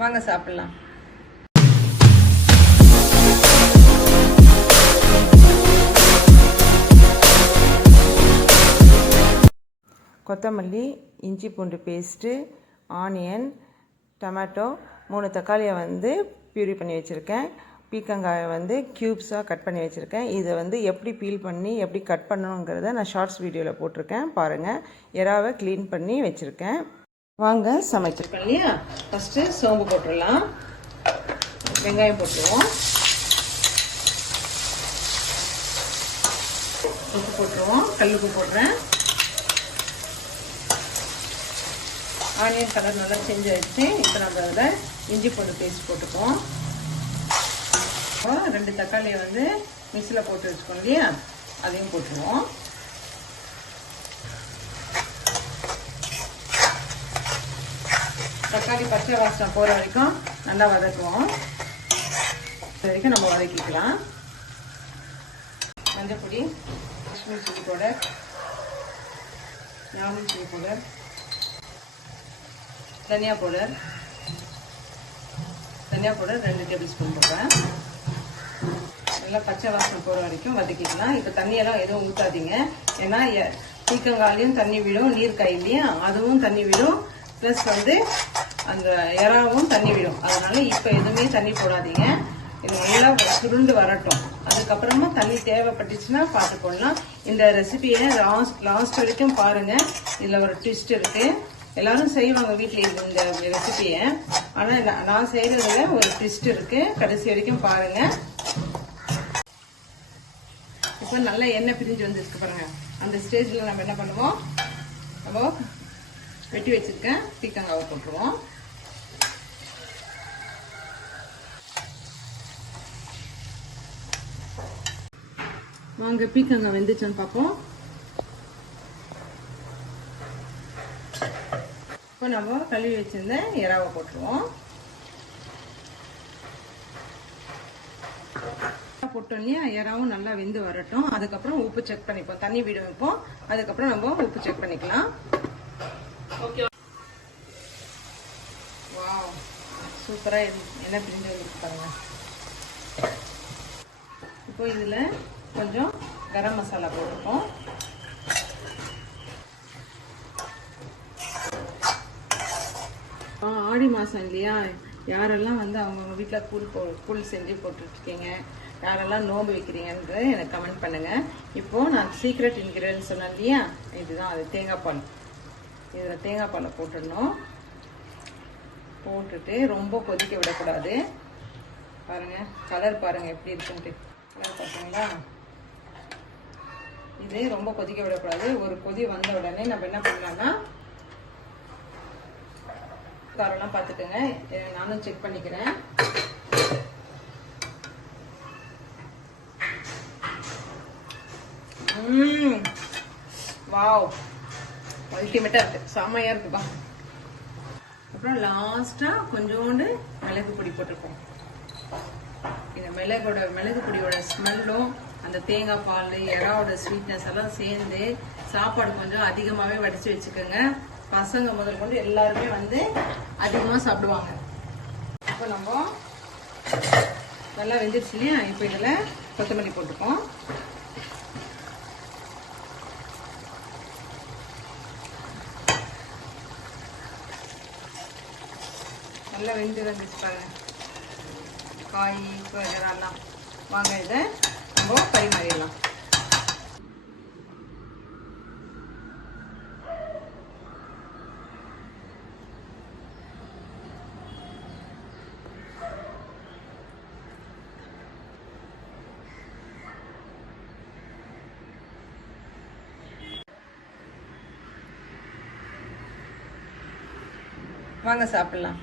வாங்க சாப்பிடலாம். கொத்தமல்லி, இஞ்சி பூண்டு பேஸ்ட்டு, ஆனியன், டொமேட்டோ, 3 தக்காளியை பியூரி பண்ணி வச்சுருக்கேன். பீக்கங்காயை க்யூப்ஸாக கட் பண்ணி வச்சுருக்கேன். இதை எப்படி பீல் பண்ணி எப்படி கட் பண்ணணுங்கிறத நான் ஷார்ட்ஸ் வீடியோவில் போட்டிருக்கேன், பாருங்கள். எறாவை க்ளீன் பண்ணி வச்சுருக்கேன். வாங்க சமைச்சிருக்கேன் இல்லையா. ஃபஸ்ட்டு சோம்பு போட்டுடலாம். வெங்காயம் போட்டுருவோம். உப்பு போட்டுருவோம். கல்லுப்பு போடுறேன். ஆனியன் கலர் நல்லா செஞ்சு வச்சு இப்போ நம்ம அதில் இஞ்சி பூண்டு பேஸ்ட் போட்டுக்குவோம். 2 தக்காளியை மிக்ஸியில் போட்டு வச்சுக்கோம் இல்லையா, அதையும் போட்டுருவோம். தக்காளி பச்சை வாசனை போகிற வரைக்கும் நல்லா வதக்குவோம். அது வரைக்கும் நம்ம வதக்கிக்கலாம். மஞ்சள் பொடி, Kashmir chilli powder, normal chilli powder, தனியா பவுடர் 2 டேபிள் ஸ்பூன் போடுறேன். நல்லா பச்சை வாசனை போகிற வரைக்கும் வதக்கிக்கலாம். இப்போ தண்ணியெல்லாம் எதுவும் ஊற்றாதீங்க, ஏன்னா பீக்கங்காலையும் தண்ணி விடும், நீர் காய் இல்லையா, அதுவும் தண்ணி விடும், ப்ளஸ் அந்த எறாவும் தண்ணி விடும். அதனால இப்போ எதுவுமே தண்ணி போடாதீங்க. இது நல்லா சுருண்டு வரட்டும். அதுக்கப்புறமா தண்ணி தேவைப்பட்டுச்சுன்னா பார்த்துக்கொள்ளலாம். இந்த ரெசிபியை லாஸ்ட் வரைக்கும் பாருங்கள். இதில் ஒரு ட்விஸ்ட் இருக்குது. எல்லாரும் செய்வாங்க வீட்டில் இந்த ரெசிபியை, ஆனால் நான் செய்கிறதுல ஒரு ட்விஸ்ட் இருக்குது. கடைசி வரைக்கும் பாருங்கள். இப்போ நல்லா எண்ணெய் பிரிஞ்சு வந்துருக்கு பாருங்கள். அந்த ஸ்டேஜில் நம்ம என்ன பண்ணுவோம், நம்ம வெட்டி வச்சிருக்கேன் பீக்கங்காவை போட்டுருவோம். வாங்க பீக்கங்காய் வெந்துச்சான்னு பார்ப்போம். இப்போ நம்ம கழுவி வச்சிருந்த எறாவை போட்டுருவோம். போட்டோம் இல்லையா, எறாவும் நல்லா வெந்து வரட்டும். அதுக்கப்புறம் உப்பு செக் பண்ணிப்போம். தண்ணி விட வைப்போம். அதுக்கப்புறம் நம்ம உப்பு செக் பண்ணிக்கலாம். ஓகே, வாவ், சூப்பராக எண்ணெய் பிரிஞ்சு வந்துருக்கு பாருங்க. இப்போ இதில் கொஞ்சம் கரம் மசாலா போட்டுப்போம். ஆடி மாதம் இல்லையா, யாரெல்லாம் அவங்க வீட்டில் கூழ் செஞ்சு போட்டுட்ருக்கீங்க, யாரெல்லாம் நோம்பு வைக்கிறீங்கன்றது எனக்கு கமெண்ட் பண்ணுங்கள். இப்போது நான் சீக்ரெட் இன்க்ரீடியன்ட் சொன்னேன் இல்லையா, இதுதான் அது, தேங்காய் பால். இதில் தேங்காய் பாலை போட்டுடணும். போட்டுட்டு ரொம்ப கொதிக்க விடக்கூடாது. பாருங்கள் கலர், பாருங்கள் எப்படி இருக்குன்ட்டு. கலர் பார்த்தீங்களா, இது ரொம்ப கொதிக்க விடக்கூடாது. ஒரு கொதி வந்த உடனே நம்ம என்ன பண்ணலாம்னா, காரெல்லாம் பார்த்துக்கோங்க, நானும் செக் பண்ணிக்கிறேன். வாவ், அல்டிமேட்டாக இருக்குது, செம்மையாக இருக்குப்பா. அப்புறம் லாஸ்ட்டாக கொஞ்சோண்டு மிளகு பொடி போட்டிருக்கோம். இந்த மிளகு பொடியோட ஸ்மெல்லும் அந்த தேங்காய் பால், எறாவோட ஸ்வீட்னஸ் எல்லாம் சேர்ந்து சாப்பாடு கொஞ்சம் அதிகமாகவே வடித்து வச்சுக்கோங்க. பசங்க முதல் கொண்டு எல்லாருமே அதிகமாக சாப்பிடுவாங்க. இப்போ நம்ம நல்லா வெந்துருச்சு இல்லையா, இப்போ இதில் கொத்தமல்லி போட்டுப்போம். நல்லா வெந்து வந்துச்சு பாருங்க காய் இதெல்லாம். வாங்க இதை நம்ம பரிமாறிடலாம். வாங்க சாப்பிடலாம்.